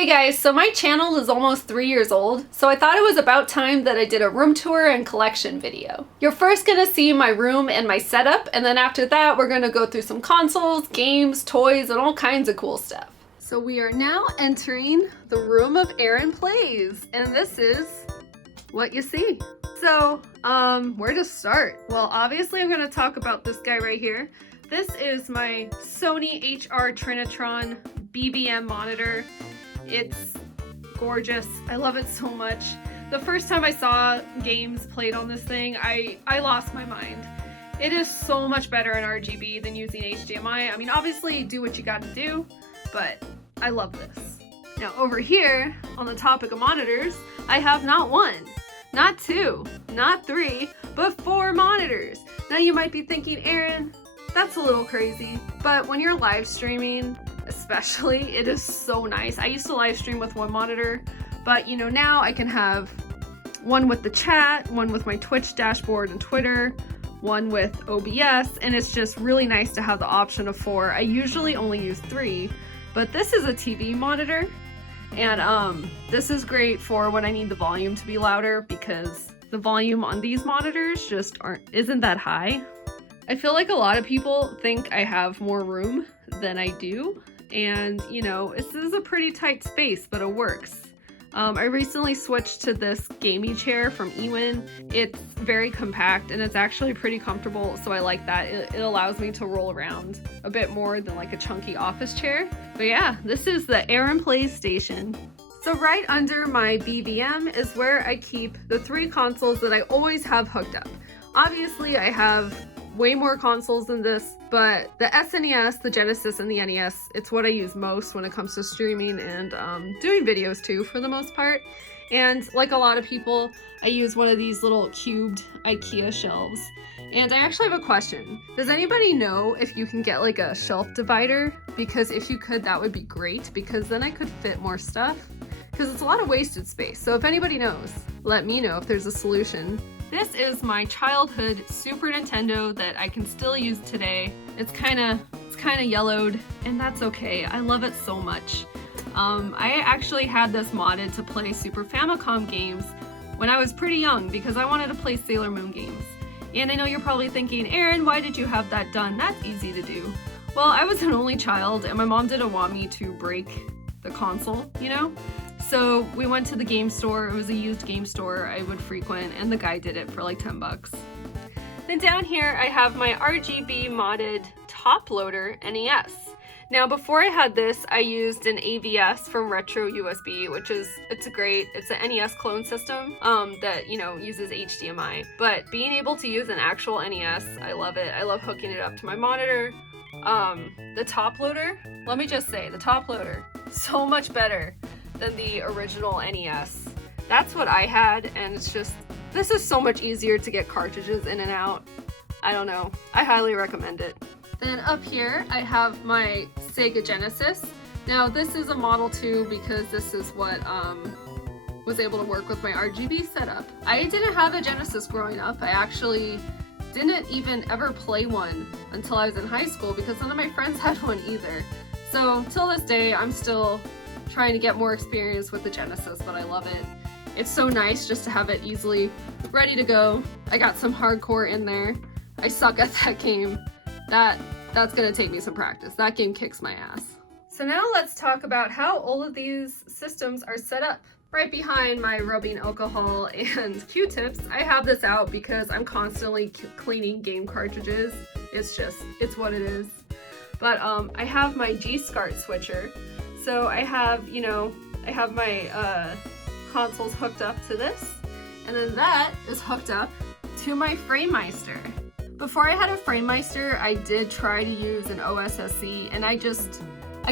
Hey guys, so my channel is almost 3 years old, so I thought it was about time that I did a room tour and collection video. You're first gonna see my room and my setup, and then after that we're gonna go through some consoles, games, toys, and all kinds of cool stuff. So we are now entering the room of Erin Plays, and this is what you see. So, where to start? Well, obviously I'm gonna talk about this guy right here. This is my Sony HR Trinitron BBM monitor. It's gorgeous. I love it so much. The first time I saw games played on this thing, I lost my mind. It is so much better in RGB than using HDMI. I mean, obviously do what you gotta do, but I love this. Now over here, on the topic of monitors, I have not one, not two, not three, but 4 monitors. Now you might be thinking, Erin, that's a little crazy, but when you're live streaming, especially, it is so nice. I used to live stream with one monitor, but you know, now I can have one with the chat, one with my Twitch dashboard and Twitter, one with OBS, and it's just really nice to have the option of 4. I usually only use 3, but this is a TV monitor, and this is great for when I need the volume to be louder, because the volume on these monitors just isn't that high. I feel like a lot of people think I have more room than I do, and you know, this is a pretty tight space, but it works. I recently switched to this gaming chair from Erin. It's very compact and it's actually pretty comfortable, so I like that. It allows me to roll around a bit more than like a chunky office chair. But yeah, this is the Erin Plays station. So right under my BBM is where I keep the 3 consoles that I always have hooked up. Obviously I have way more consoles than this, but the SNES, the Genesis, and the NES, it's what I use most when it comes to streaming and doing videos too, for the most part. And like a lot of people, I use one of these little cubed IKEA shelves. And I actually have a question. Does anybody know if you can get like a shelf divider? Because if you could, that would be great, because then I could fit more stuff. Because it's a lot of wasted space. So if anybody knows, let me know if there's a solution. This is my childhood Super Nintendo that I can still use today. It's kind of yellowed, and that's okay. I love it so much. I actually had this modded to play Super Famicom games when I was pretty young, because I wanted to play Sailor Moon games. And I know you're probably thinking, Erin, why did you have that done? That's easy to do. Well, I was an only child, and my mom didn't want me to break the console, you know? So we went to the game store. It was a used game store I would frequent, and the guy did it for like 10 bucks. Then down here I have my RGB modded top loader NES. Now before I had this, I used an AVS from Retro USB, which is, it's an NES clone system that, you know, uses HDMI. But being able to use an actual NES, I love it. I love hooking it up to my monitor. The top loader, let me just say, the top loader, so much better than the original NES. That's what I had, and it's just, this is so much easier to get cartridges in and out. I don't know, I highly recommend it. Then up here I have my Sega Genesis. Now this is a Model 2 because this is what was able to work with my RGB setup. I didn't have a Genesis growing up. I actually didn't even ever play one until I was in high school, because none of my friends had one either. So till this day I'm still trying to get more experience with the Genesis, but I love it. It's so nice just to have it easily ready to go. I got some hardcore in there. I suck at that game. That's gonna take me some practice. That game kicks my ass. So now let's talk about how all of these systems are set up. Right behind my rubbing alcohol and Q-tips, I have this out because I'm constantly cleaning game cartridges. It's what it is. But I have my G-SCART switcher. So I have, you know, I have my consoles hooked up to this, and then that is hooked up to my FrameMeister. Before I had a FrameMeister, I did try to use an OSSC, and I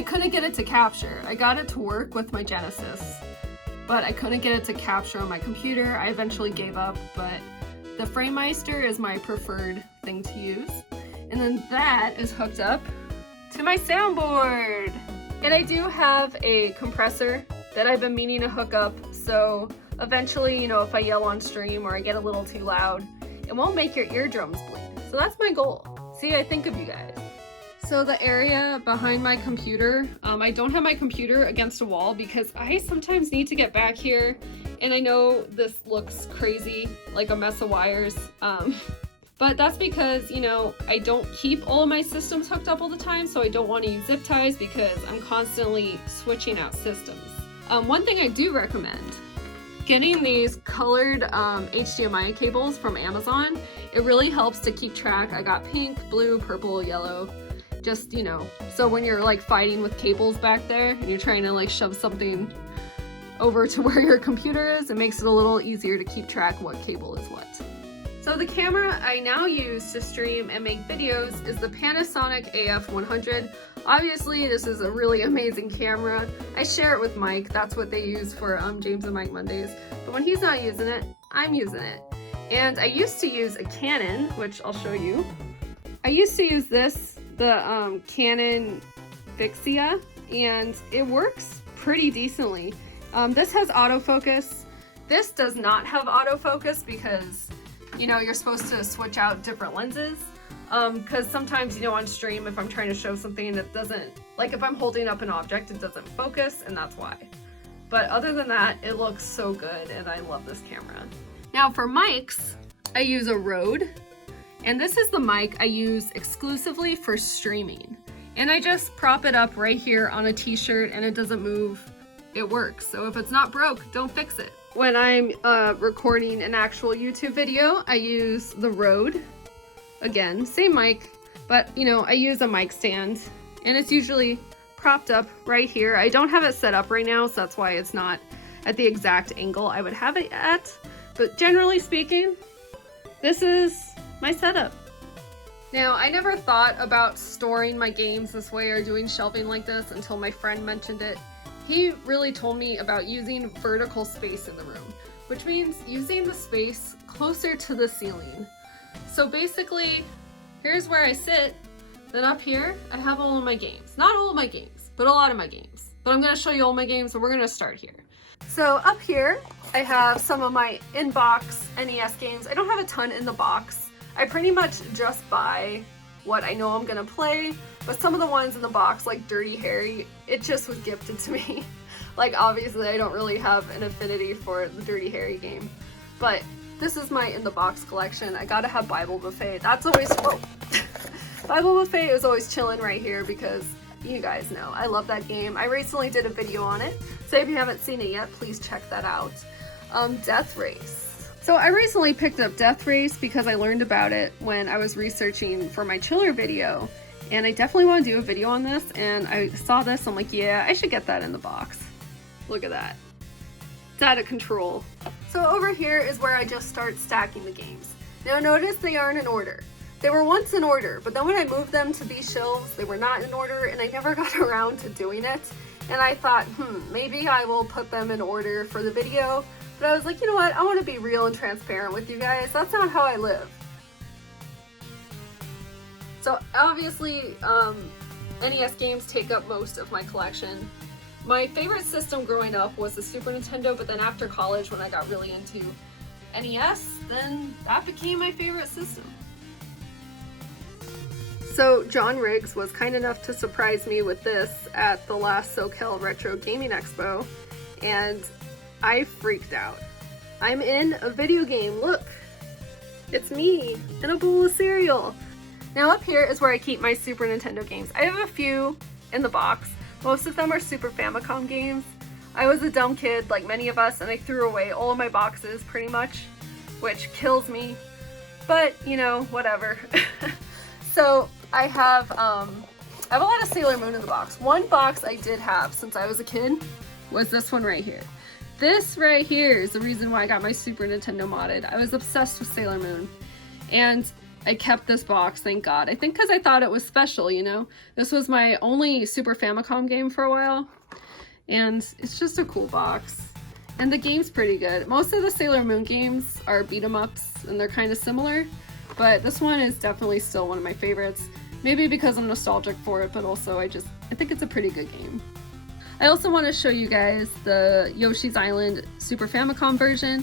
couldn't get it to capture. I got it to work with my Genesis, but I couldn't get it to capture on my computer. I eventually gave up, but the FrameMeister is my preferred thing to use. And then that is hooked up to my soundboard. And I do have a compressor that I've been meaning to hook up, so eventually, you know, if I yell on stream or I get a little too loud, it won't make your eardrums bleed. So that's my goal. See, I think of you guys. So the area behind my computer, I don't have my computer against a wall because I sometimes need to get back here, and I know this looks crazy, like a mess of wires, but that's because, you know, I don't keep all of my systems hooked up all the time, so I don't want to use zip ties because I'm constantly switching out systems. One thing I do recommend, getting these colored HDMI cables from Amazon. It really helps to keep track. I got pink, blue, purple, yellow. Just, you know, so when you're like fighting with cables back there and you're trying to like shove something over to where your computer is, it makes it a little easier to keep track what cable is what. So the camera I now use to stream and make videos is the Panasonic AF100. Obviously, this is a really amazing camera. I share it with Mike. That's what they use for James and Mike Mondays. But when he's not using it, I'm using it. And I used to use a Canon, which I'll show you. I used to use this, the Canon Vixia, and it works pretty decently. This has autofocus. This does not have autofocus because, you know, you're supposed to switch out different lenses. Because sometimes, you know, on stream, if I'm trying to show something that doesn't, like if I'm holding up an object, it doesn't focus, and that's why. But other than that, it looks so good, and I love this camera. Now for mics, I use a Rode. And this is the mic I use exclusively for streaming. And I just prop it up right here on a t-shirt and it doesn't move. It works. So if it's not broke, don't fix it. When I'm recording an actual YouTube video, I use the Rode. Again, same mic, but you know, I use a mic stand and it's usually propped up right here. I don't have it set up right now, so that's why it's not at the exact angle I would have it at. But generally speaking, this is my setup. Now, I never thought about storing my games this way or doing shelving like this until my friend mentioned it. He really told me about using vertical space in the room, which means using the space closer to the ceiling. So basically, here's where I sit. Then up here, I have all of my games. Not all of my games, but a lot of my games. But I'm gonna show you all my games, so we're gonna start here. So up here, I have some of my in-box NES games. I don't have a ton in the box. I pretty much just buy what I know I'm gonna play, but some of the ones in the box, like Dirty Harry, it just was gifted to me. Like, obviously I don't really have an affinity for the Dirty Harry game, but this is my in the box collection. I gotta have Bible Buffet. That's always, whoa. Bible Buffet is always chilling right here because you guys know I love that game. I recently did a video on it, so if you haven't seen it yet, please check that out. Death Race. So I recently picked up Death Race because I learned about it when I was researching for my chiller video, and I definitely want to do a video on this, and I saw this, I'm like, yeah, I should get that in the box. Look at that. It's out of control. So over here is where I just start stacking the games. Now notice they aren't in order. They were once in order, but then when I moved them to these shelves, they were not in order, and I never got around to doing it. And I thought, maybe I will put them in order for the video. But I was like, you know what? I want to be real and transparent with you guys. That's not how I live. So obviously, NES games take up most of my collection. My favorite system growing up was the Super Nintendo, but then after college, when I got really into NES, then that became my favorite system. So John Riggs was kind enough to surprise me with this at the last SoCal Retro Gaming Expo, and I freaked out. I'm in a video game, look! It's me in a bowl of cereal. Now up here is where I keep my Super Nintendo games. I have a few in the box. Most of them are Super Famicom games. I was a dumb kid like many of us, and I threw away all of my boxes pretty much, which kills me. But, you know, whatever. So I have a lot of Sailor Moon in the box. One box I did have since I was a kid was this one right here. This right here is the reason why I got my Super Nintendo modded. I was obsessed with Sailor Moon, and I kept this box, thank God. I think because I thought it was special, you know? This was my only Super Famicom game for a while, and it's just a cool box. And the game's pretty good. Most of the Sailor Moon games are beat-em-ups, and they're kind of similar, but this one is definitely still one of my favorites. Maybe because I'm nostalgic for it, but also I think it's a pretty good game. I also want to show you guys the Yoshi's Island Super Famicom version.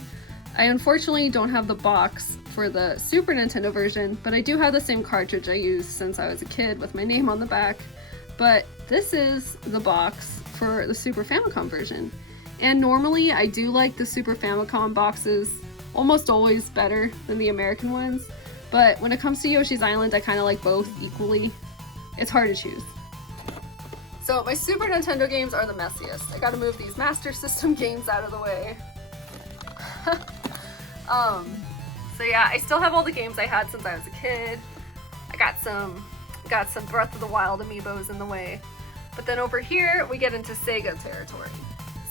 I unfortunately don't have the box for the Super Nintendo version, but I do have the same cartridge I used since I was a kid with my name on the back. But this is the box for the Super Famicom version. And normally I do like the Super Famicom boxes almost always better than the American ones, but when it comes to Yoshi's Island, I kind of like both equally. It's hard to choose. So my Super Nintendo games are the messiest. I gotta move these Master System games out of the way. So yeah, I still have all the games I had since I was a kid. I got some Breath of the Wild amiibos in the way. But then over here, we get into Sega territory.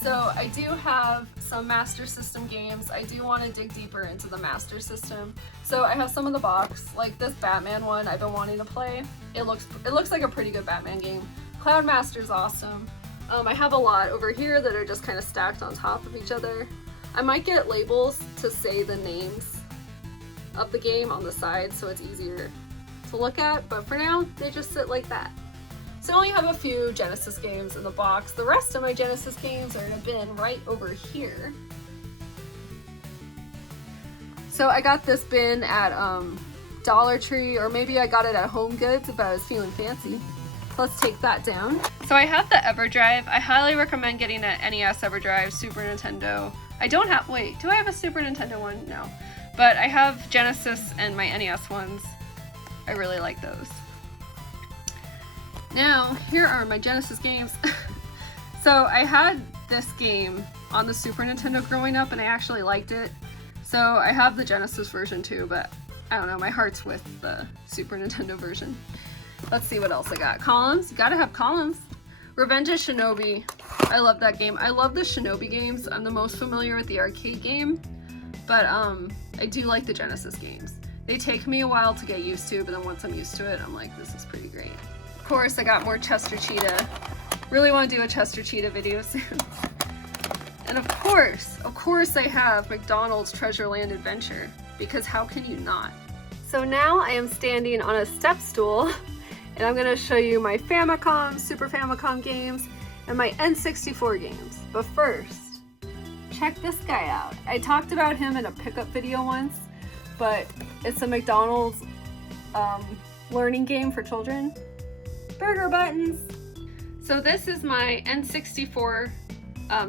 So I do have some Master System games. I do want to dig deeper into the Master System. So I have some in the box, like this Batman one I've been wanting to play. It looks like a pretty good Batman game. Cloud Master's awesome. I have a lot over here that are just kind of stacked on top of each other. I might get labels to say the names of the game on the side so it's easier to look at, but for now, they just sit like that. So I only have a few Genesis games in the box. The rest of my Genesis games are in a bin right over here. So I got this bin at Dollar Tree, or maybe I got it at Home Goods if I was feeling fancy. Let's take that down. So I have the EverDrive. I highly recommend getting an NES EverDrive, Super Nintendo. I don't have, wait, do I have a Super Nintendo one? No. But I have Genesis and my NES ones. I really like those. Now, here are my Genesis games. So I had this game on the Super Nintendo growing up and I actually liked it. So I have the Genesis version too, but I don't know, my heart's with the Super Nintendo version. Let's see what else I got. Columns, you gotta have columns. Revenge of Shinobi, I love that game. I love the Shinobi games. I'm the most familiar with the arcade game, but I do like the Genesis games. They take me a while to get used to, but then once I'm used to it, I'm like, this is pretty great. Of course, I got more Chester Cheetah. Really want to do a Chester Cheetah video soon. And of course I have McDonald's Treasureland Adventure, because how can you not? So now I am standing on a step stool, and I'm going to show you my Famicom, Super Famicom games, and my N64 games. But first, check this guy out. I talked about him in a pickup video once, but it's a McDonald's learning game for children. Burger buttons! So this is my N64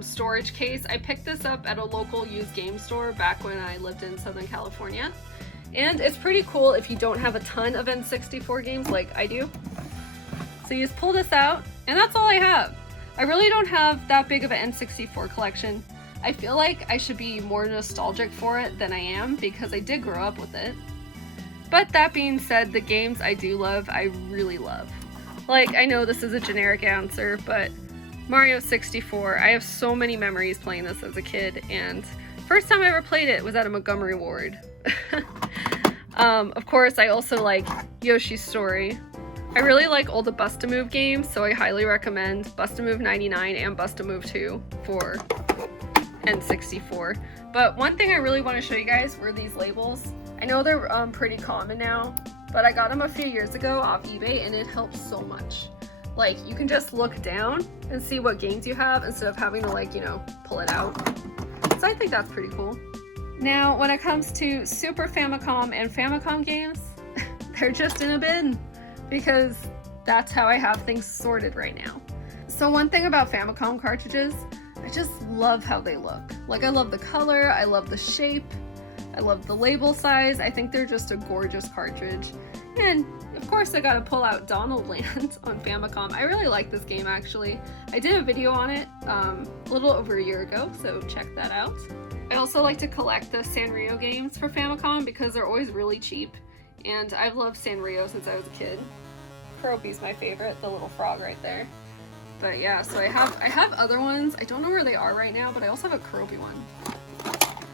storage case. I picked this up at a local used game store back when I lived in Southern California. And it's pretty cool if you don't have a ton of N64 games like I do. So you just pull this out, and that's all I have. I really don't have that big of an N64 collection. I feel like I should be more nostalgic for it than I am because I did grow up with it. But that being said, the games I do love, I really love. Like, I know this is a generic answer, but Mario 64, I have so many memories playing this as a kid, and first time I ever played it was at a Montgomery Ward. Of course, I also like Yoshi's Story. I really like all the Bust-A-Move games, so I highly recommend Bust-A-Move 99 and Bust-A-Move 2 for N64. But one thing I really want to show you guys were these labels. I know they're pretty common now, but I got them a few years ago off eBay and it helps so much. Like, you can just look down and see what games you have instead of having to, like, you know, pull it out. So I think that's pretty cool. Now, when it comes to Super Famicom and Famicom games, they're just in a bin because that's how I have things sorted right now. So one thing about Famicom cartridges, I just love how they look. Like, I love the color, I love the shape, I love the label size. I think they're just a gorgeous cartridge. And of course I gotta pull out Donald Land on Famicom. I really like this game actually. I did a video on it a little over a year ago, so check that out. I also like to collect the Sanrio games for Famicom because they're always really cheap. And I've loved Sanrio since I was a kid. Kroby's my favorite, the little frog right there. But yeah, so I have other ones. I don't know where they are right now, but I also have a Kroby one.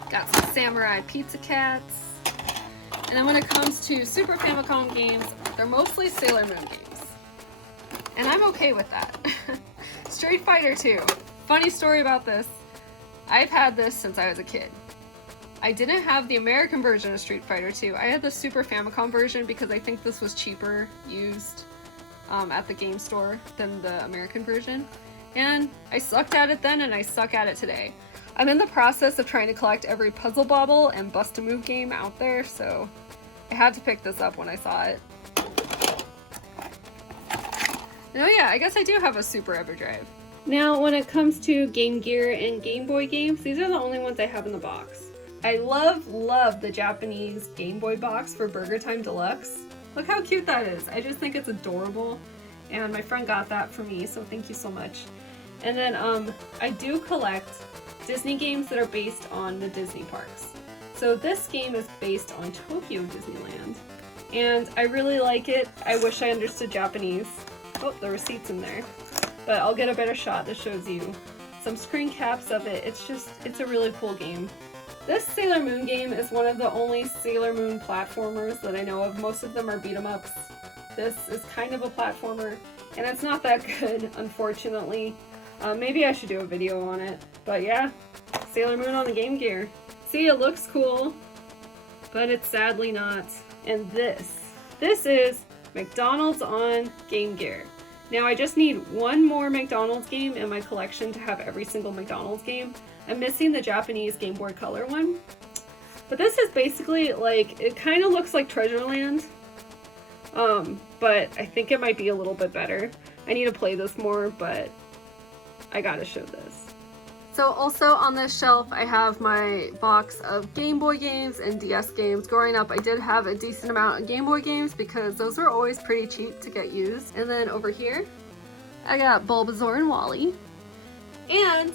Got some Samurai Pizza Cats. And then when it comes to Super Famicom games, they're mostly Sailor Moon games. And I'm okay with that. Street Fighter 2. Funny story about this. I've had this since I was a kid. I didn't have the American version of Street Fighter 2. I had the Super Famicom version because I think this was cheaper used at the game store than the American version. And I sucked at it then and I suck at it today. I'm in the process of trying to collect every Puzzle Bobble and Bust a Move game out there, so I had to pick this up when I saw it. And oh yeah, I guess I do have a Super Everdrive. Now, when it comes to Game Gear and Game Boy games, these are the only ones I have in the box. I love the Japanese Game Boy box for Burger Time Deluxe. Look how cute that is. I just think it's adorable, and my friend got that for me, so thank you so much. And then I do collect Disney games that are based on the Disney parks. So this game is based on Tokyo Disneyland, and I really like it. I wish I understood Japanese. Oh, the receipt's in there. But I'll get a better shot that shows you some screen caps of it. It's a really cool game. This Sailor Moon game is one of the only Sailor Moon platformers that I know of. Most of them are beat 'em ups. This is kind of a platformer, and it's not that good, unfortunately. Maybe I should do a video on it. But yeah, Sailor Moon on the Game Gear. See, it looks cool, but it's sadly not. And this is McDonald's on Game Gear. Now I just need one more McDonald's game in my collection to have every single McDonald's game. I'm missing the Japanese Game Boy Color one. But this is basically like, it kind of looks like Treasureland. But I think it might be a little bit better. I need to play this more, but I gotta show this. So also on this shelf, I have my box of Game Boy games and DS games. Growing up, I did have a decent amount of Game Boy games because those were always pretty cheap to get used. And then over here, I got Bulbasaur and Wally. And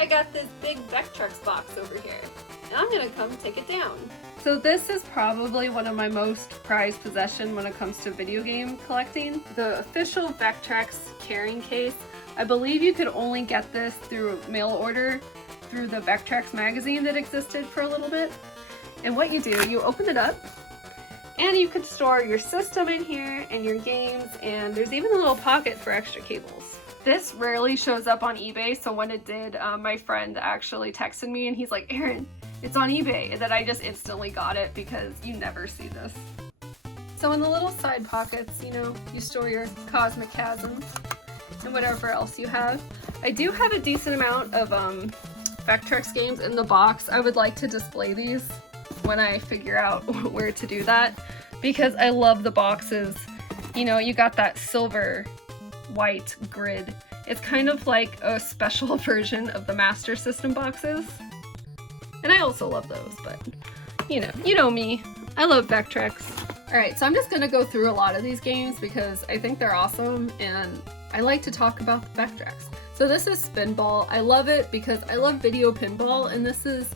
I got this big Vectrex box over here. And I'm gonna come take it down. So this is probably one of my most prized possessions when it comes to video game collecting. The official Vectrex carrying case. I believe you could only get this through mail order through the Vectrex magazine that existed for a little bit. And what you do, you open it up and you could store your system in here and your games, and there's even a little pocket for extra cables. This rarely shows up on eBay, so when it did, my friend actually texted me and he's like, Erin, it's on eBay, and then I just instantly got it because you never see this. So in the little side pockets, you know, you store your Cosmic Chasm and whatever else you have. I do have a decent amount of Vectrex games in the box. I would like to display these when I figure out where to do that, because I love the boxes. You know, you got that silver white grid. It's kind of like a special version of the Master System boxes. And I also love those, but you know me. I love Vectrex. Alright, so I'm just gonna go through a lot of these games because I think they're awesome and I like to talk about the Vectrex. So this is Spinball. I love it because I love video pinball, and this is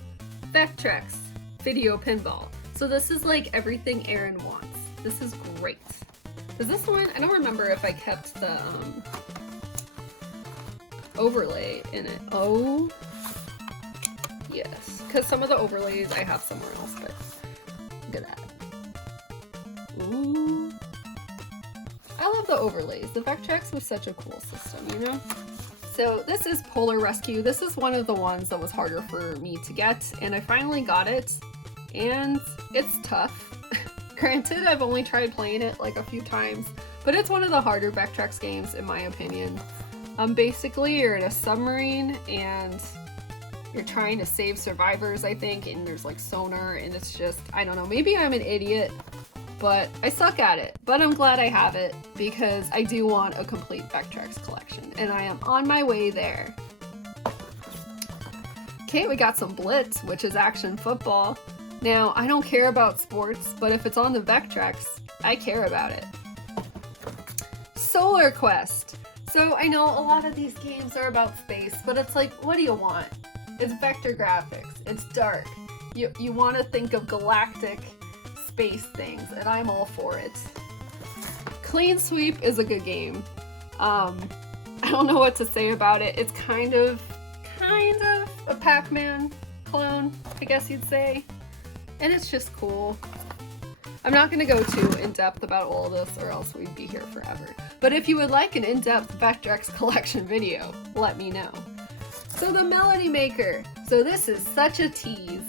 Vectrex video pinball. So this is like everything Erin wants. This is great. Does this one, I don't remember if I kept the overlay in it. Oh, yes. Because some of the overlays I have somewhere else, but look at that. Ooh. I love the overlays. The Vectrex was such a cool system, you know? So this is Polar Rescue. This is one of the ones that was harder for me to get, and I finally got it, and it's tough. Granted, I've only tried playing it like a few times, but it's one of the harder Vectrex games in my opinion. Basically, you're in a submarine, and you're trying to save survivors, I think, and there's like sonar, and it's just, I don't know, maybe I'm an idiot, but I suck at it. But I'm glad I have it because I do want a complete Vectrex collection, and I am on my way there. Okay, we got some Blitz, which is action football. Now, I don't care about sports, but if it's on the Vectrex, I care about it. Solar Quest. So I know a lot of these games are about space, but it's like, what do you want? It's vector graphics, it's dark. You want to think of galactic space things, and I'm all for it. Clean Sweep is a good game. I don't know what to say about it. It's kind of a Pac-Man clone, I guess you'd say. And it's just cool. I'm not going to go too in-depth about all of this, or else we'd be here forever. But if you would like an in-depth Vectrex collection video, let me know. So the Melody Maker. So this is such a tease.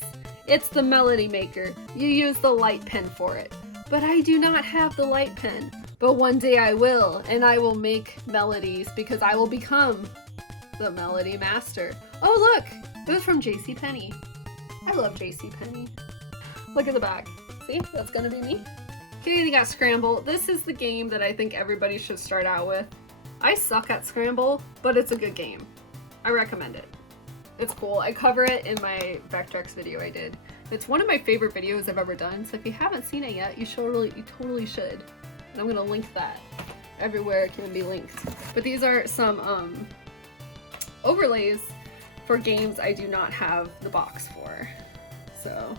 It's the Melody Maker. You use the light pen for it. But I do not have the light pen. But one day I will, and I will make melodies because I will become the Melody Master. Oh look! It was from JCPenney. I love JCPenney. Look at the back. See? That's gonna be me. Okay, they got Scramble. This is the game that I think everybody should start out with. I suck at Scramble, but it's a good game. I recommend it. It's cool. I cover it in my Vectrex video I did. It's one of my favorite videos I've ever done, so if you haven't seen it yet, you totally should. And I'm gonna link that everywhere it can be linked. But these are some overlays for games I do not have the box for. So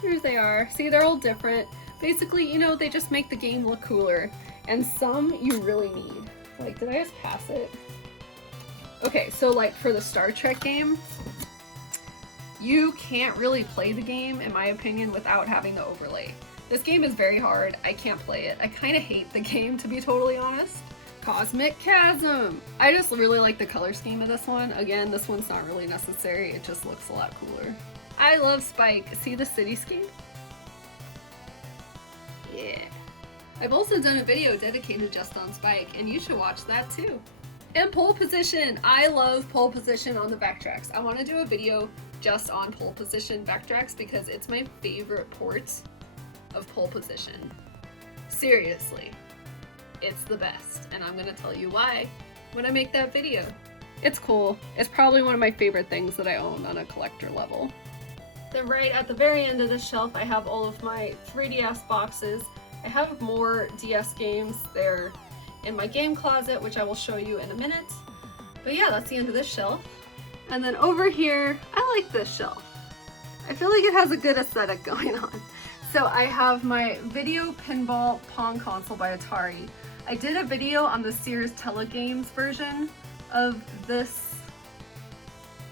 here they are. See, they're all different. Basically, you know, they just make the game look cooler. And some you really need. Like, did I just pass it? Okay, so like for the Star Trek game, you can't really play the game, in my opinion, without having the overlay. This game is very hard. I can't play it. I kind of hate the game, to be totally honest. Cosmic Chasm! I just really like the color scheme of this one. Again, this one's not really necessary. It just looks a lot cooler. I love Spike. See the cityscape? Yeah. I've also done a video dedicated just on Spike, and you should watch that too. And pole position! I love pole position on the Vectrex. I want to do a video just on pole position Vectrex because it's my favorite port of pole position. Seriously, it's the best, and I'm gonna tell you why when I make that video. It's cool. It's probably one of my favorite things that I own on a collector level. Then right at the very end of the shelf, I have all of my 3DS boxes. I have more DS games. They're in my game closet, which I will show you in a minute. But yeah, that's the end of this shelf. And then over here, I like this shelf. I feel like it has a good aesthetic going on. So I have my video pinball Pong console by Atari. I did a video on the Sears Telegames version of this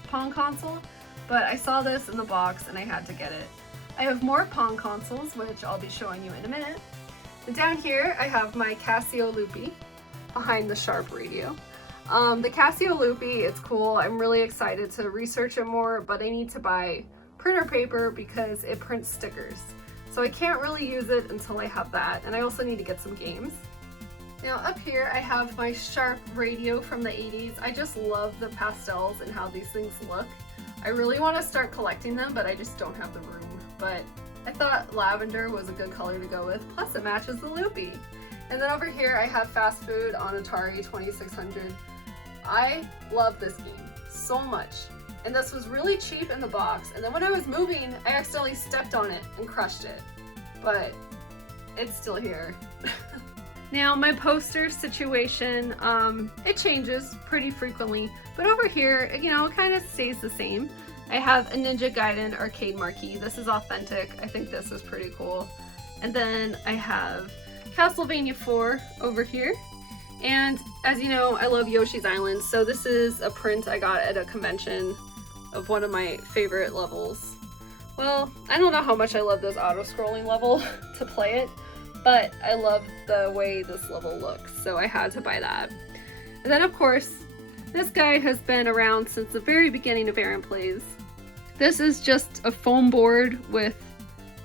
Pong console, but I saw this in the box and I had to get it. I have more Pong consoles, which I'll be showing you in a minute. And down here, I have my Casio Loopy behind the Sharp radio. The Casio Loopy, it's cool. I'm really excited to research it more, but I need to buy printer paper because it prints stickers. So I can't really use it until I have that, and I also need to get some games. Now up here I have my Sharp radio from the 80s. I just love the pastels and how these things look. I really want to start collecting them, but I just don't have the room. But I thought lavender was a good color to go with, plus it matches the Loopy. And then over here I have Fast Food on Atari 2600. I love this game so much. And this was really cheap in the box, and then when I was moving, I accidentally stepped on it and crushed it. But it's still here. Now my poster situation, it changes pretty frequently, but over here, you know, it kind of stays the same. I have a Ninja Gaiden arcade marquee. This is authentic. I think this is pretty cool. And then I have Castlevania 4 over here. And as you know, I love Yoshi's Island, so this is a print I got at a convention of one of my favorite levels. Well, I don't know how much I love this auto-scrolling level to play it, but I love the way this level looks, so I had to buy that. And then of course, this guy has been around since the very beginning of Erin Plays. This is just a foam board with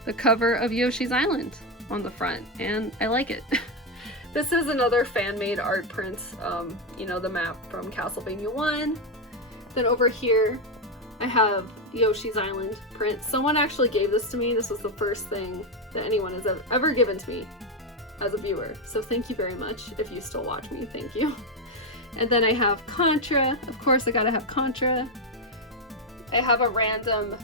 the cover of Yoshi's Island on the front, and I like it. This is another fan-made art print, you know, the map from Castlevania 1. Then over here, I have Yoshi's Island print. Someone actually gave this to me. This was the first thing that anyone has ever given to me as a viewer. So thank you very much. If you still watch me, thank you. And then I have Contra. Of course, I gotta have Contra. I have a random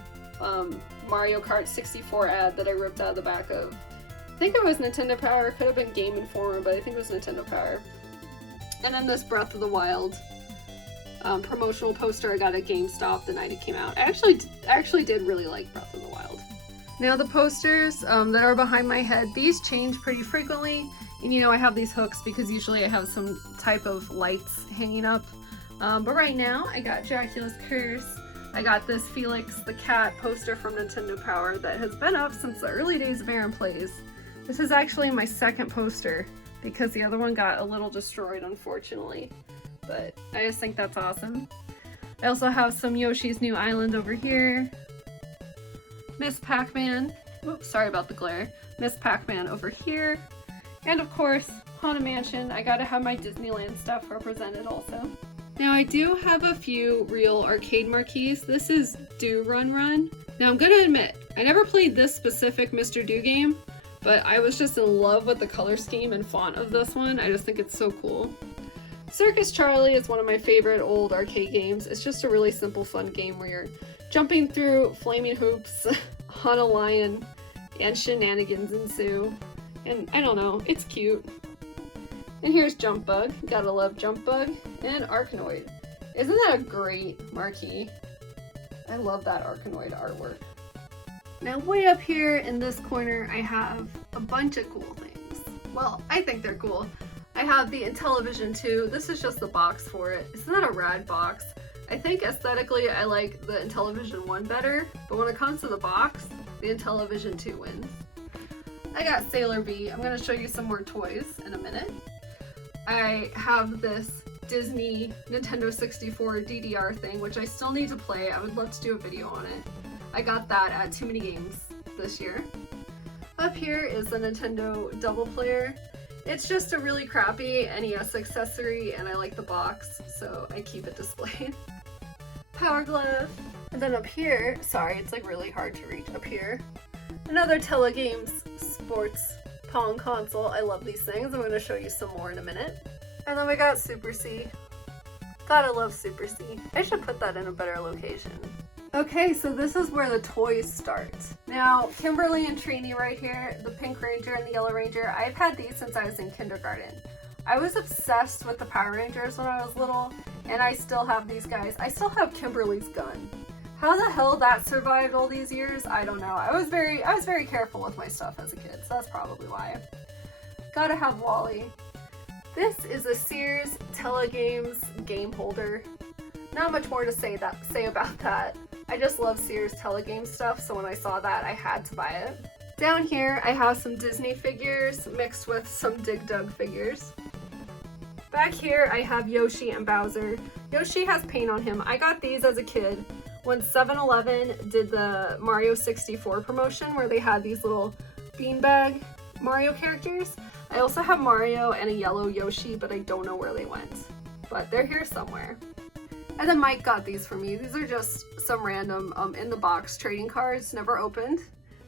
Mario Kart 64 ad that I ripped out of the back of. I think it was Nintendo Power. It could have been Game Informer, but I think it was Nintendo Power. And then this Breath of the Wild promotional poster I got at GameStop the night it came out. I actually did really like Breath of the Wild. Now the posters that are behind my head, these change pretty frequently. And you know, I have these hooks because usually I have some type of lights hanging up. But right now I got Dracula's Curse. I got this Felix the Cat poster from Nintendo Power that has been up since the early days of Erin Plays. This is actually my second poster because the other one got a little destroyed, unfortunately. But I just think that's awesome. I also have some Yoshi's New Island over here. Miss Pac-Man. Oops, sorry about the glare. Miss Pac-Man over here. And of course, Haunted Mansion. I gotta have my Disneyland stuff represented also. Now I do have a few real arcade marquees. This is Do Run Run. Now I'm gonna admit, I never played this specific Mr. Do game, but I was just in love with the color scheme and font of this one. I just think it's so cool. Circus Charlie is one of my favorite old arcade games. It's just a really simple, fun game where you're jumping through flaming hoops on a lion and shenanigans ensue. And I don't know, it's cute. And here's Jump Bug. Gotta love Jump Bug. And Arkanoid. Isn't that a great marquee? I love that Arkanoid artwork. Now way up here in this corner I have a bunch of cool things. Well, I think they're cool. I have the Intellivision 2. This is just the box for it. Isn't that a rad box? I think aesthetically I like the Intellivision 1 better, but when it comes to the box, the Intellivision 2 wins. I got Sailor V. I'm going to show you some more toys in a minute. I have this Disney Nintendo 64 DDR thing, which I still need to play. I would love to do a video on it. I got that at Too Many Games this year. Up here is the Nintendo Double Player. It's just a really crappy NES accessory and I like the box, so I keep it displayed. Power Glove. And then up here, sorry, it's like really hard to reach. Up here, another Telegames sports Pong console. I love these things. I'm going to show you some more in a minute. And then we got Super C. Gotta love Super C. I should put that in a better location. Okay, so this is where the toys start. Now, Kimberly and Trini right here, the Pink Ranger and the Yellow Ranger, I've had these since I was in kindergarten. I was obsessed with the Power Rangers when I was little, and I still have these guys. I still have Kimberly's gun. How the hell that survived all these years, I don't know. I was very careful with my stuff as a kid, so that's probably why. Gotta have Wally. This is a Sears Telegames game holder. Not much more to say about that. I just love Sears Telegames stuff, so when I saw that, I had to buy it. Down here, I have some Disney figures mixed with some Dig Dug figures. Back here, I have Yoshi and Bowser. Yoshi has paint on him. I got these as a kid when 7-Eleven did the Mario 64 promotion where they had these little beanbag Mario characters. I also have Mario and a yellow Yoshi, but I don't know where they went. But they're here somewhere. And then Mike got these for me. These are just some random in the box trading cards, never opened.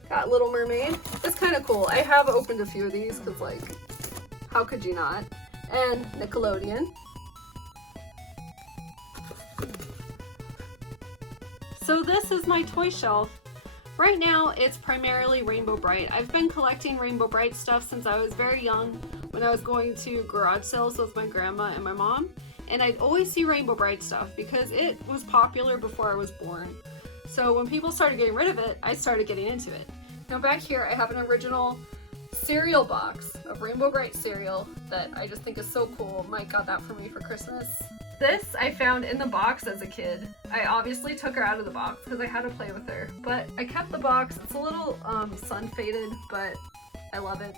Got Little Mermaid. It's kind of cool. I have opened a few of these because, like, how could you not? And Nickelodeon. So this is my toy shelf. Right now, it's primarily Rainbow Brite. I've been collecting Rainbow Brite stuff since I was very young when I was going to garage sales with my grandma and my mom. And I'd always see Rainbow Brite stuff because it was popular before I was born. So when people started getting rid of it, I started getting into it. Now back here, I have an original cereal box of Rainbow Brite cereal that I just think is so cool. Mike got that for me for Christmas. This I found in the box as a kid. I obviously took her out of the box because I had to play with her, but I kept the box. It's a little sun faded, but I love it.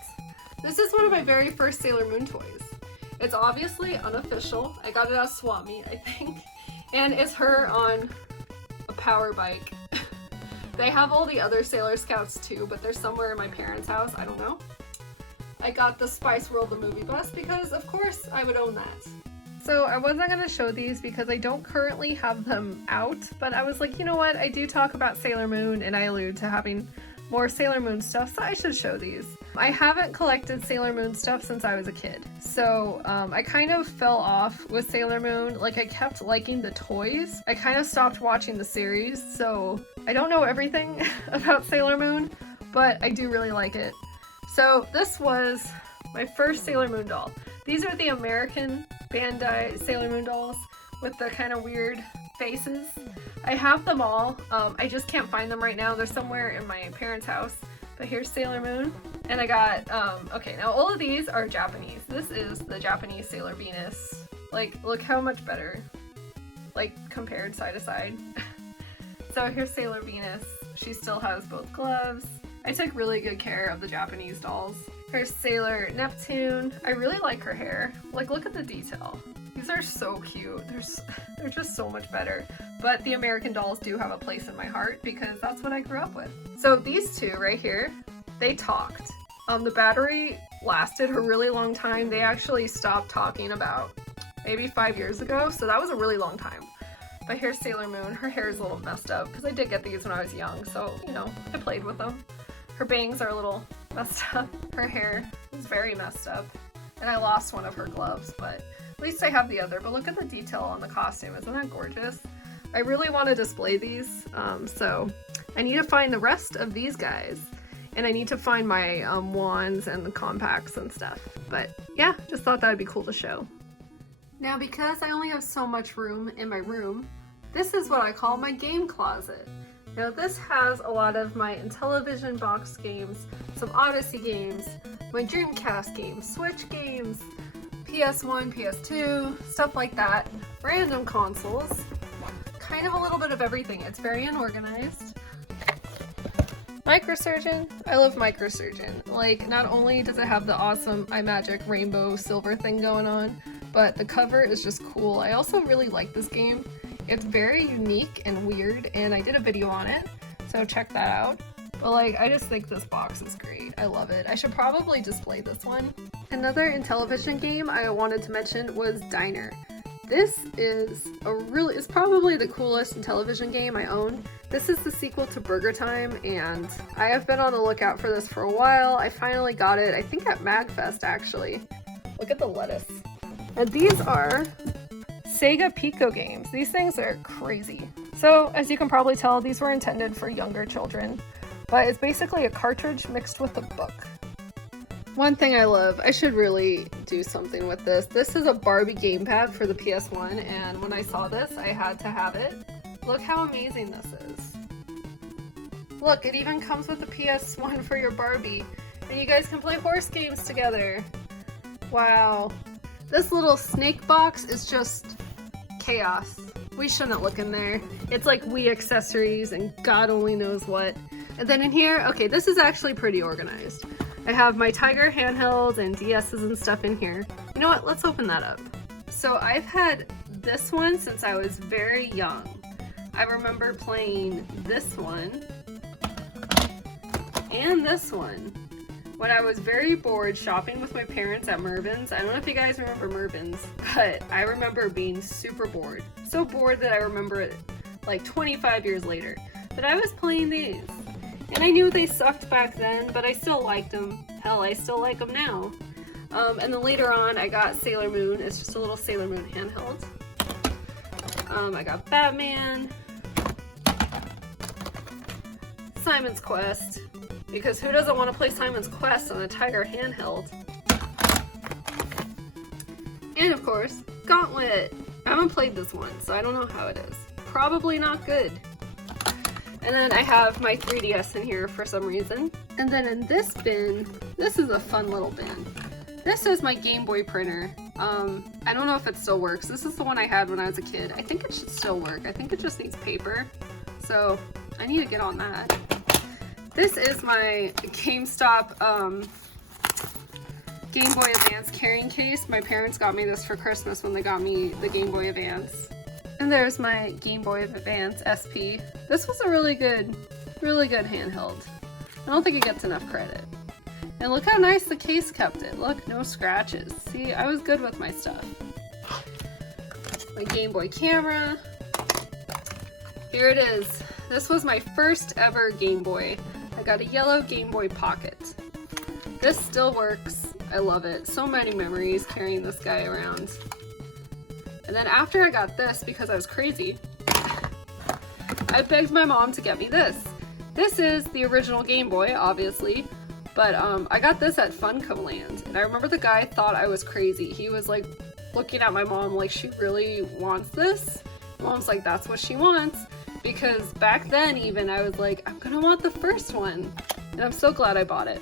This is one of my very first Sailor Moon toys. It's obviously unofficial. I got it at Swap Meet, I think. And it's her on a power bike. They have all the other Sailor Scouts too, but they're somewhere in my parents' house. I don't know. I got the Spice World the movie bus because of course I would own that. So I wasn't going to show these because I don't currently have them out, but I was like, you know what? I do talk about Sailor Moon and I allude to having more Sailor Moon stuff, so I should show these. I haven't collected Sailor Moon stuff since I was a kid, so I kind of fell off with Sailor Moon. Like, I kept liking the toys. I kind of stopped watching the series, so I don't know everything about Sailor Moon, but I do really like it. So this was my first Sailor Moon doll. These are the American Bandai Sailor Moon dolls with the kind of weird faces. I have them all. I just can't find them right now. They're somewhere in my parents' house. But here's Sailor Moon. And I got, okay, now all of these are Japanese. This is the Japanese Sailor Venus. Like, look how much better. Like, compared side to side. So here's Sailor Venus. She still has both gloves. I took really good care of the Japanese dolls. Here's Sailor Neptune. I really like her hair. Like, look at the detail. These are so cute. They're just so much better. But the American dolls do have a place in my heart because that's what I grew up with. So these two right here, they talked. The battery lasted a really long time. They actually stopped talking about maybe 5 years ago, so that was a really long time. But here's Sailor Moon. Her hair is a little messed up because I did get these when I was young, so, you know, I played with them. Her bangs are a little messed up. Her hair is very messed up. And I lost one of her gloves, but at least I have the other. But look at the detail on the costume. Isn't that gorgeous? I really want to display these, so I need to find the rest of these guys. And I need to find my wands and the compacts and stuff. But yeah, just thought that would be cool to show. Now, because I only have so much room in my room, this is what I call my game closet. Now this has a lot of my Intellivision box games, some Odyssey games, my Dreamcast games, Switch games, PS1, PS2, stuff like that, random consoles, kind of a little bit of everything. It's very unorganized. Microsurgeon. I love Microsurgeon. Like, not only does it have the awesome iMagic rainbow silver thing going on, but the cover is just cool. I also really like this game. It's very unique and weird, and I did a video on it, so check that out. But like, I just think this box is great. I love it. I should probably display this one. Another Intellivision game I wanted to mention was Diner. This is it's probably the coolest Intellivision game I own. This is the sequel to Burger Time, and I have been on the lookout for this for a while. I finally got it, I think at MagFest actually. Look at the lettuce. And these are Sega Pico games. These things are crazy. So, as you can probably tell, these were intended for younger children, but it's basically a cartridge mixed with a book. One thing I love, I should really do something with this. This is a Barbie gamepad for the PS1, and when I saw this, I had to have it. Look how amazing this is. Look, it even comes with the PS1 for your Barbie, and you guys can play horse games together. Wow. This little snake box is just chaos. We shouldn't look in there. It's like Wii accessories and God only knows what. And then in here, okay, this is actually pretty organized. I have my Tiger handhelds and DSs and stuff in here. You know what? Let's open that up. So I've had this one since I was very young. I remember playing this one and this one when I was very bored shopping with my parents at Mervyn's. I don't know if you guys remember Mervyn's, but I remember being super bored. So bored that I remember it like 25 years later. But I was playing these. And I knew they sucked back then, but I still liked them. Hell, I still like them now. And then later on, I got Sailor Moon. It's just a little Sailor Moon handheld. I got Batman. Simon's Quest. Because who doesn't want to play Simon's Quest on a Tiger handheld? And of course, Gauntlet. I haven't played this one, so I don't know how it is. Probably not good. And then I have my 3DS in here for some reason. And then in this bin, this is a fun little bin. This is my Game Boy printer. I don't know if it still works. This is the one I had when I was a kid. I think it should still work. I think it just needs paper. So I need to get on that. This is my GameStop Game Boy Advance carrying case. My parents got me this for Christmas when they got me the Game Boy Advance. And there's my Game Boy Advance SP. This was a really good handheld. I don't think it gets enough credit. And look how nice the case kept it. Look, no scratches. See, I was good with my stuff. My Game Boy camera. Here it is. This was my first ever Game Boy. I got a yellow Game Boy Pocket. This still works. I love it. So many memories carrying this guy around. And then after I got this, because I was crazy, I begged my mom to get me this. This is the original Game Boy, obviously, but I got this at Funko Land, and I remember the guy thought I was crazy. He was like looking at my mom like, she really wants this? Mom's like, that's what she wants, because back then even I was like, I'm gonna want the first one, and I'm so glad I bought it.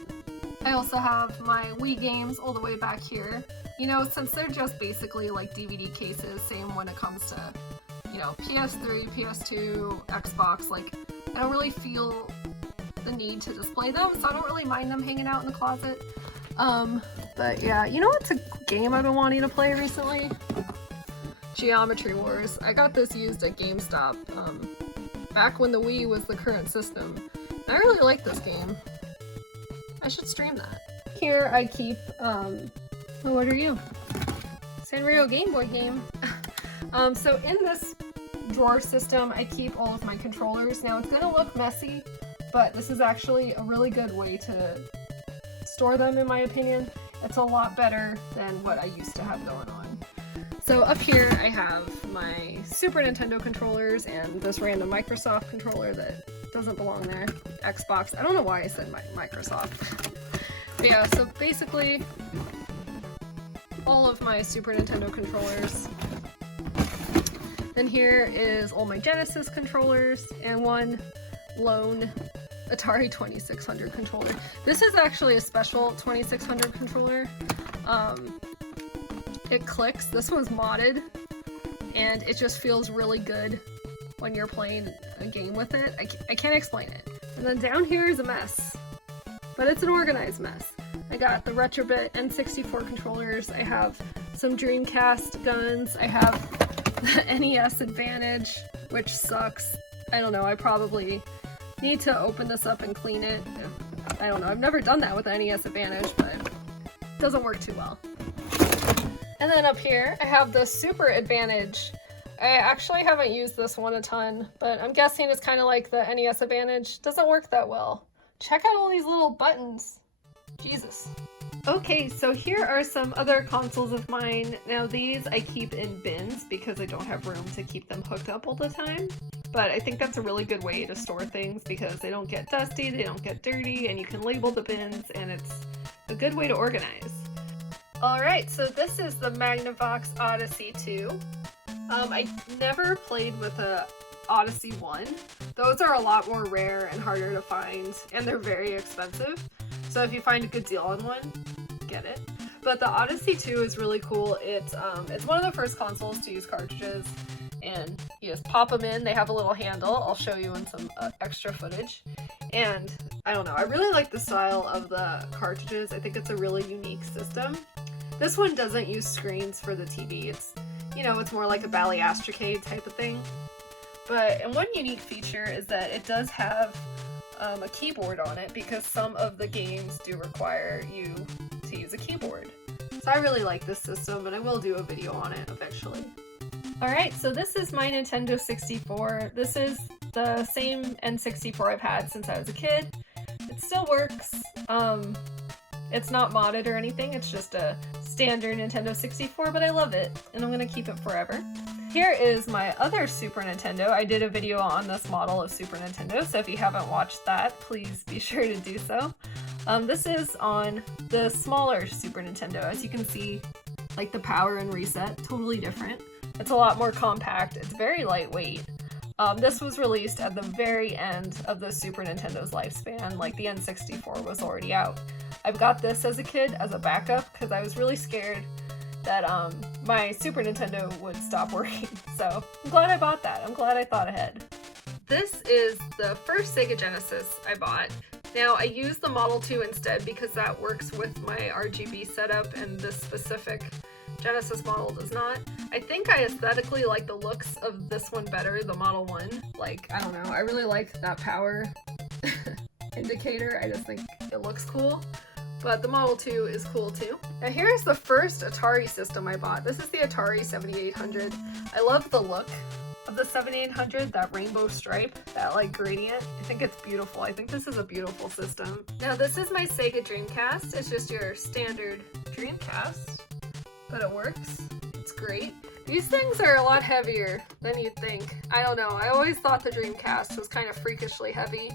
I also have my Wii games all the way back here. You know, since they're just basically like DVD cases, same when it comes to, you know, PS3, PS2, Xbox, like, I don't really feel the need to display them, so I don't really mind them hanging out in the closet. But yeah, you know what's a game I've been wanting to play recently? Geometry Wars. I got this used at GameStop, back when the Wii was the current system. I really like this game. I should stream that. Here I keep, oh, what are you? Sanrio Game Boy game. So in this drawer system, I keep all of my controllers. Now it's gonna look messy, but this is actually a really good way to store them, in my opinion. It's a lot better than what I used to have going on. So up here I have my Super Nintendo controllers and this random Microsoft controller that doesn't belong there. Xbox. I don't know why I said Microsoft. But yeah, so basically all of my Super Nintendo controllers. Then here is all my Genesis controllers and one lone Atari 2600 controller. This is actually a special 2600 controller. It clicks. This one's modded and it just feels really good when you're playing a game with it. I can't explain it. And then down here is a mess, but it's an organized mess. I got the Retrobit N64 controllers. I have some Dreamcast guns. I have the NES Advantage, which sucks. I don't know, I probably need to open this up and clean it. I don't know, I've never done that with the NES Advantage, but it doesn't work too well. And then up here, I have the Super Advantage. I actually haven't used this one a ton, but I'm guessing it's kind of like the NES Advantage. Doesn't work that well. Check out all these little buttons. Jesus. Okay, so here are some other consoles of mine. Now these I keep in bins because I don't have room to keep them hooked up all the time. But I think that's a really good way to store things because they don't get dusty, they don't get dirty, and you can label the bins, and it's a good way to organize. Alright, so this is the Magnavox Odyssey 2. I never played with a Odyssey 1. Those are a lot more rare and harder to find, and they're very expensive. So if you find a good deal on one, get it. But the Odyssey 2 is really cool. It's one of the first consoles to use cartridges, and you just pop them in. They have a little handle. I'll show you in some extra footage. And I don't know, I really like the style of the cartridges. I think it's a really unique system. This one doesn't use screens for the TV. It's, you know, it's more like a Ballyastricade type of thing. And one unique feature is that it does have a keyboard on it because some of the games do require you to use a keyboard. So I really like this system, and I will do a video on it eventually. Alright, so this is my Nintendo 64. This is the same N64 I've had since I was a kid. It still works. It's not modded or anything, it's just a standard Nintendo 64, but I love it, and I'm gonna keep it forever. Here is my other Super Nintendo. I did a video on this model of Super Nintendo, so if you haven't watched that, please be sure to do so. This is on the smaller Super Nintendo. As you can see, like the power and reset, totally different. It's a lot more compact, it's very lightweight. This was released at the very end of the Super Nintendo's lifespan, like the N64 was already out. I've got this as a kid as a backup because I was really scared that my Super Nintendo would stop working. So I'm glad I bought that. I'm glad I thought ahead. This is the first Sega Genesis I bought. Now I use the Model 2 instead because that works with my RGB setup and this specific Genesis model does not. I think I aesthetically like the looks of this one better, the Model 1. Like, I don't know, I really like that power indicator. I just think it looks cool. But the Model 2 is cool too. Now here's the first Atari system I bought. This is the Atari 7800. I love the look of the 7800, that rainbow stripe, that like gradient. I think it's beautiful. I think this is a beautiful system. Now this is my Sega Dreamcast. It's just your standard Dreamcast, but it works. It's great. These things are a lot heavier than you'd think. I don't know. I always thought the Dreamcast was kind of freakishly heavy,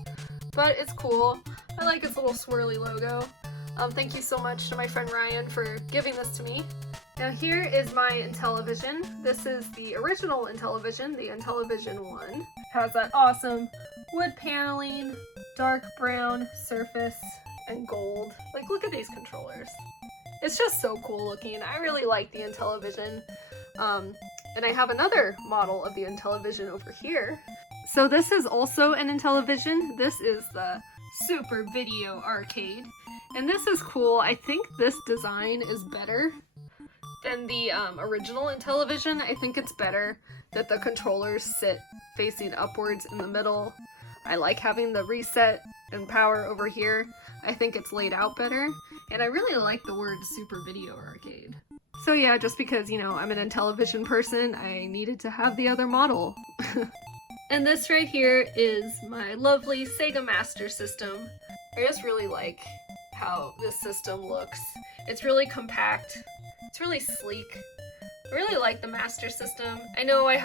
but it's cool. I like its little swirly logo. Thank you so much to my friend Ryan for giving this to me. Now here is my Intellivision. This is the original Intellivision, the Intellivision 1. It has that awesome wood paneling, dark brown surface, and gold. Like, look at these controllers. It's just so cool looking. I really like the Intellivision. And I have another model of the Intellivision over here. So this is also an Intellivision. This is the Super Video Arcade. And this is cool. I think this design is better than the original Intellivision. I think it's better that the controllers sit facing upwards in the middle. I like having the reset and power over here. I think it's laid out better. And I really like the word Super Video Arcade. So yeah, just because, you know, I'm an Intellivision person, I needed to have the other model. And this right here is my lovely Sega Master System. I just really like how this system looks. It's really compact. It's really sleek. I really like the Master System. I know I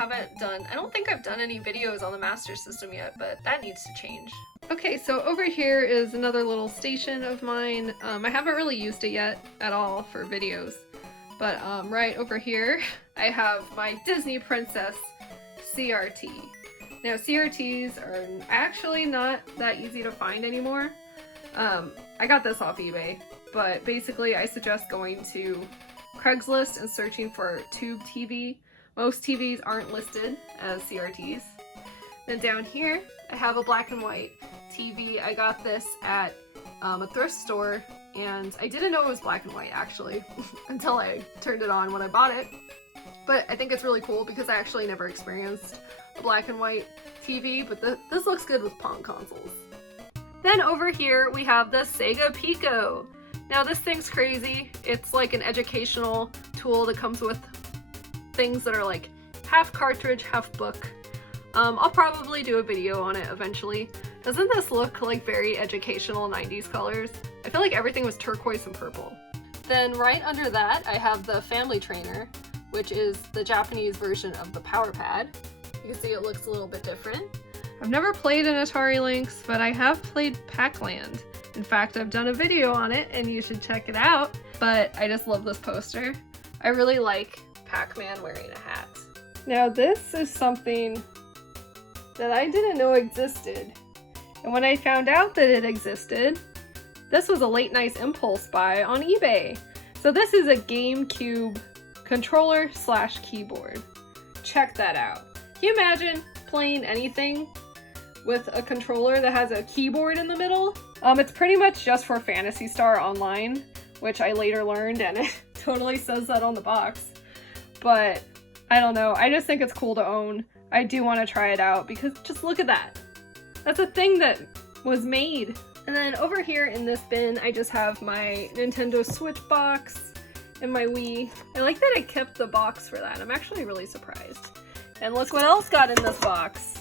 don't think I've done any videos on the Master System yet, but that needs to change. Okay, so over here is another little station of mine. I haven't really used it yet at all for videos, but right over here I have my Disney Princess CRT. Now CRTs are actually not that easy to find anymore. I got this off eBay, but basically I suggest going to Craigslist and searching for tube TV. Most TVs aren't listed as CRTs. Then down here I have a black and white TV. I got this at a thrift store, and I didn't know it was black and white actually until I turned it on when I bought it. But I think it's really cool because I actually never experienced a black and white TV, but this looks good with Pong consoles. Then over here we have the Sega Pico. Now this thing's crazy. It's like an educational tool that comes with things that are like half cartridge, half book. I'll probably do a video on it eventually. Doesn't this look like very educational 90s colors? I feel like everything was turquoise and purple. Then right under that I have the Family Trainer, which is the Japanese version of the Power Pad. You can see it looks a little bit different. I've never played an Atari Lynx, but I have played Pac-Land. In fact, I've done a video on it and you should check it out. But I just love this poster. I really like Pac-Man wearing a hat. Now this is something that I didn't know existed. And when I found out that it existed, this was a late night impulse buy on eBay. So this is a GameCube controller / keyboard. Check that out. Can you imagine playing anything with a controller that has a keyboard in the middle? It's pretty much just for Phantasy Star Online, which I later learned, and it totally says that on the box. But I don't know, I just think it's cool to own. I do want to try it out because just look at that. That's a thing that was made. And then over here in this bin, I just have my Nintendo Switch box and my Wii. I like that I kept the box for that. I'm actually really surprised. And look what else got in this box.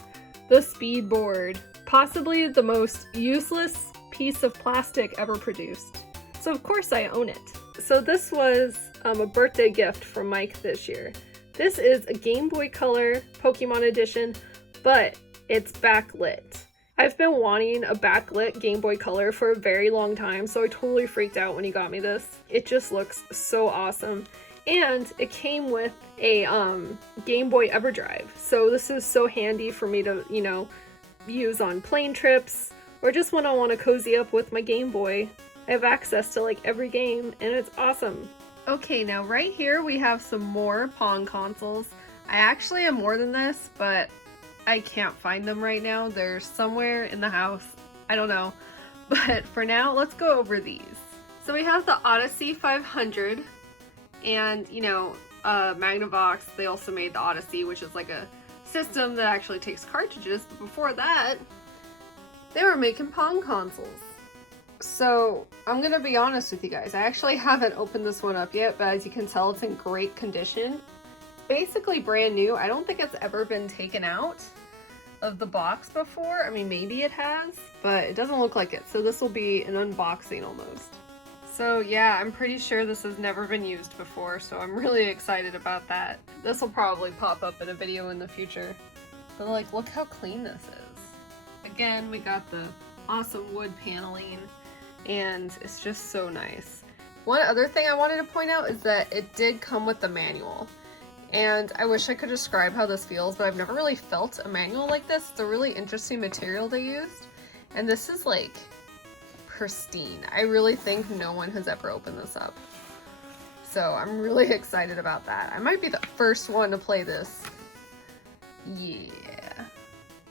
The speed board. Possibly the most useless piece of plastic ever produced. So of course I own it. So this was a birthday gift from Mike this year. This is a Game Boy Color Pokemon edition, but it's backlit. I've been wanting a backlit Game Boy Color for a very long time, so I totally freaked out when he got me this. It just looks so awesome. And it came with a Game Boy EverDrive. So this is so handy for me to, you know, use on plane trips or just when I want to cozy up with my Game Boy. I have access to like every game and it's awesome. Okay, now right here we have some more Pong consoles. I actually have more than this, but I can't find them right now. They're somewhere in the house. I don't know. But for now, let's go over these. So we have the Odyssey 500 and, you know, Magnavox. They also made the Odyssey, which is like a system that actually takes cartridges. But before that, they were making Pong consoles. So I'm gonna be honest with you guys. I actually haven't opened this one up yet, but as you can tell, it's in great condition. Basically brand new. I don't think it's ever been taken out of the box before. I mean, maybe it has, but it doesn't look like it. So this will be an unboxing almost. So yeah, I'm pretty sure this has never been used before, so I'm really excited about that. This will probably pop up in a video in the future. But like, look how clean this is. Again, we got the awesome wood paneling, and it's just so nice. One other thing I wanted to point out is that it did come with the manual. And I wish I could describe how this feels, but I've never really felt a manual like this. It's a really interesting material they used. And this is like pristine. I really think no one has ever opened this up. So I'm really excited about that. I might be the first one to play this. Yeah.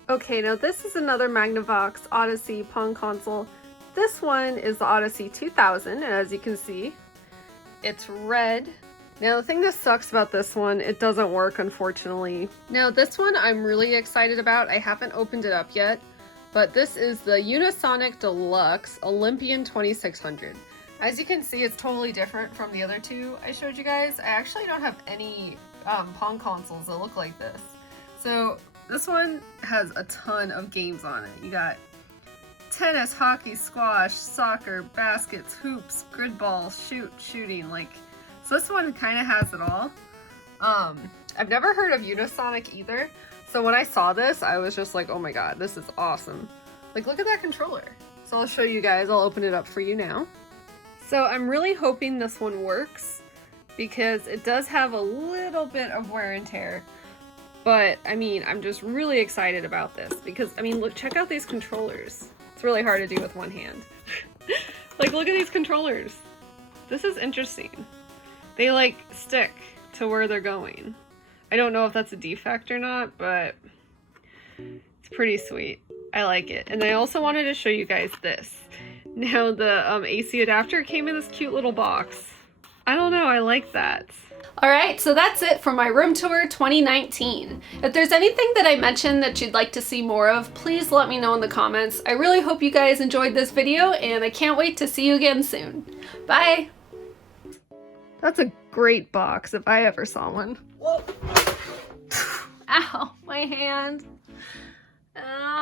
Okay, now this is another Magnavox Odyssey Pong console. This one is the Odyssey 2000, and as you can see, it's red. Now the thing that sucks about this one, it doesn't work, unfortunately. Now this one I'm really excited about. I haven't opened it up yet, but this is the Unisonic Deluxe Olympian 2600. As you can see, it's totally different from the other two I showed you guys. I actually don't have any Pong consoles that look like this. So this one has a ton of games on it. You got tennis, hockey, squash, soccer, baskets, hoops, grid ball, shooting. Like, so this one kind of has it all. I've never heard of Unisonic either. So when I saw this, I was just like, oh my god, this is awesome. Like, look at that controller. So I'll show you guys. I'll open it up for you now. So I'm really hoping this one works because it does have a little bit of wear and tear. But I mean, I'm just really excited about this because, I mean, look, check out these controllers. It's really hard to do with one hand. Like, look at these controllers. This is interesting. They like stick to where they're going. I don't know if that's a defect or not, but it's pretty sweet. I like it. And I also wanted to show you guys this. Now the AC adapter came in this cute little box. I don't know, I like that. Alright, so that's it for my room tour 2019. If there's anything that I mentioned that you'd like to see more of, please let me know in the comments. I really hope you guys enjoyed this video, and I can't wait to see you again soon. Bye! That's a great box if I ever saw one. Whoa! Ow, my hand. Ow.